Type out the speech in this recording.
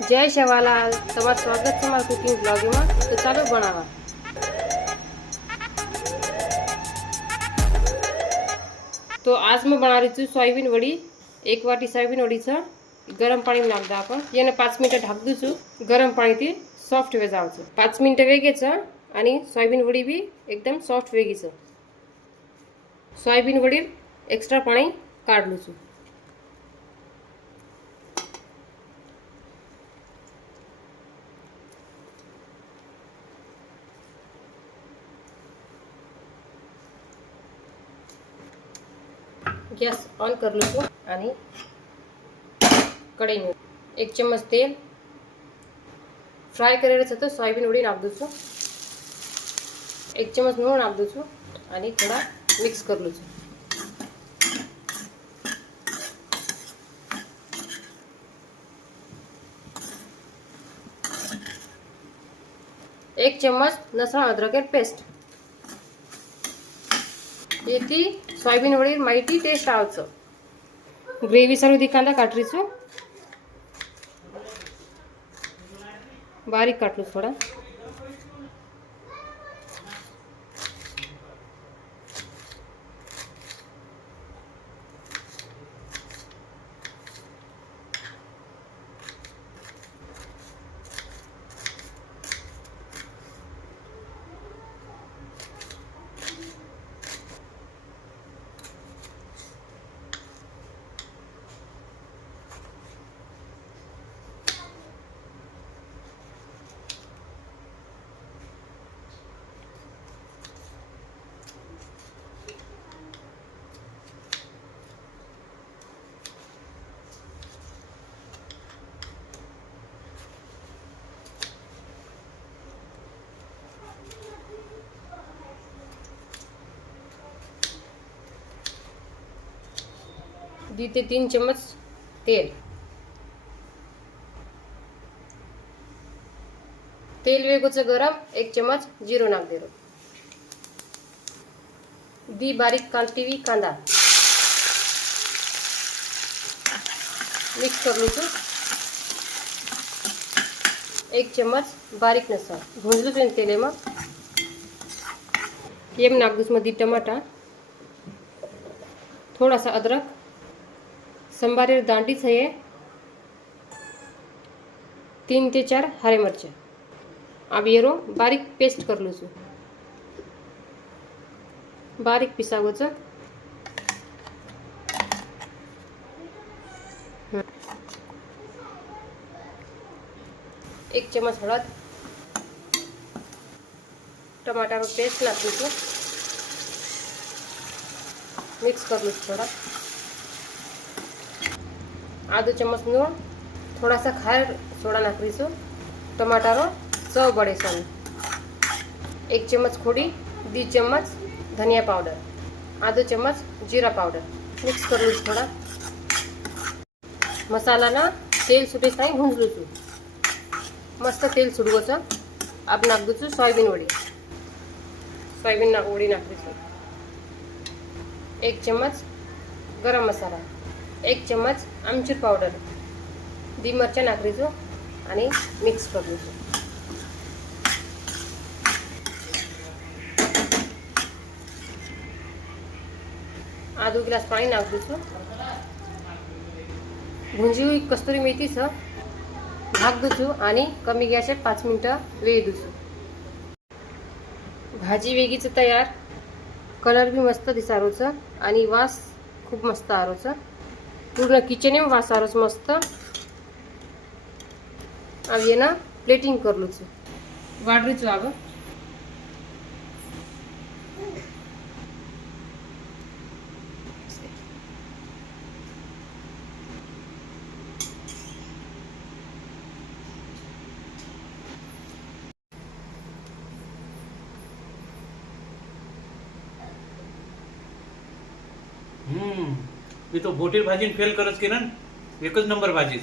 जय शेवालाल, તમારું સ્વાગત છે મારા કુકિંગ બ્લોગમાં। તો ચાલો બનાવવા। तो आज मैं बना रही हूँ सोयाबीन वड़ी। एक वाटी सोयाबीन वड़ी છે गरम पानी में नाख दे आपण याने 5 मिनिट ढाक दूँ છું गरम पानी थी सॉफ्ट वे जाव છે 5 मिनिट वेगे છે आणि सोयाबीन वड़ी भी एकदम सॉफ्ट वेगी છે। सोयाबीन वड़ी एक्स्ट्रा पानी काढलू છું। गैस ऑन कर लो છું आणि कढई में 1 चम्मच तेल फ्राय करेलं છે तो सोयाबीन वडी नाख दूँ છું। 1 चम्मच मीठ नाख दूँ છું आणि थोड़ा मिक्स कर लो છું। 1 चम्मच लसण अदरकेर पेस्ट येती सोयाबीन वडी माहिती टेस्ट आवचं। ग्रेव्ही साठी कांदा काटरी છું बारीक काटलो थोड़ा। दीते 3 चम्मच तेल तेल वेगोचं गरम 1 चम्मच जीरो नाख दे दी बारीक काटी हुई कांदा मिक्स कर लो છું। 1 चम्मच बारीक लसण भूंजलू છું तेले में ये नाख दूँ दी टमाटा थोड़ा सा अदरक संबारेर दांडी है 3 से 4 हरे मिर्च अब ये रो बारीक पेस्ट कर लूँ છું। बारीक पिसावो છે। 1 चम्मच हळद टमाटर पेस्ट नाखू છું मिक्स कर लूँ थोड़ा। आधो चम्मच लूण थोड़ा सा खार सोडा नाखी છું टमाटारो चव बढ़े છે। 1 चम्मच खोड़ी 2 चम्मच धनिया पाउडर आधो चम्मच जीरा पाउडर मिक्स कर लूँ थोड़ा। मसाला ना तेल सुटे ताई भूंजलू છું मस्त तेल सुटगो છે। अब नाख दूँ છું सोयाबीन वड़ी नाखी છું। 1 चम्मच गरम मसाला 1 चम्मच आमचूर पाउडर दी मरचा नाखी છું आणि मिक्स कर लूँ છું। आधो गिलास पानी नाख दूँ છું। भुंजी हुई कस्तूरी मेथी છે ढाक दूँ છું आणि कमी गॅसवर 5 मिनिटं वेळू છું। भाजी वेगीच तयार कलर भी मस्त दिसारो છે आणि वास खूप मस्त आरो છે। पूर्ण किचन में वास आरो मस्त। अब ये ना प्लेटिंग कर लूँ છું वाढरी છું अब मी तो बोटीर भाजी फेल करच की ना एकच नंबर भाजी।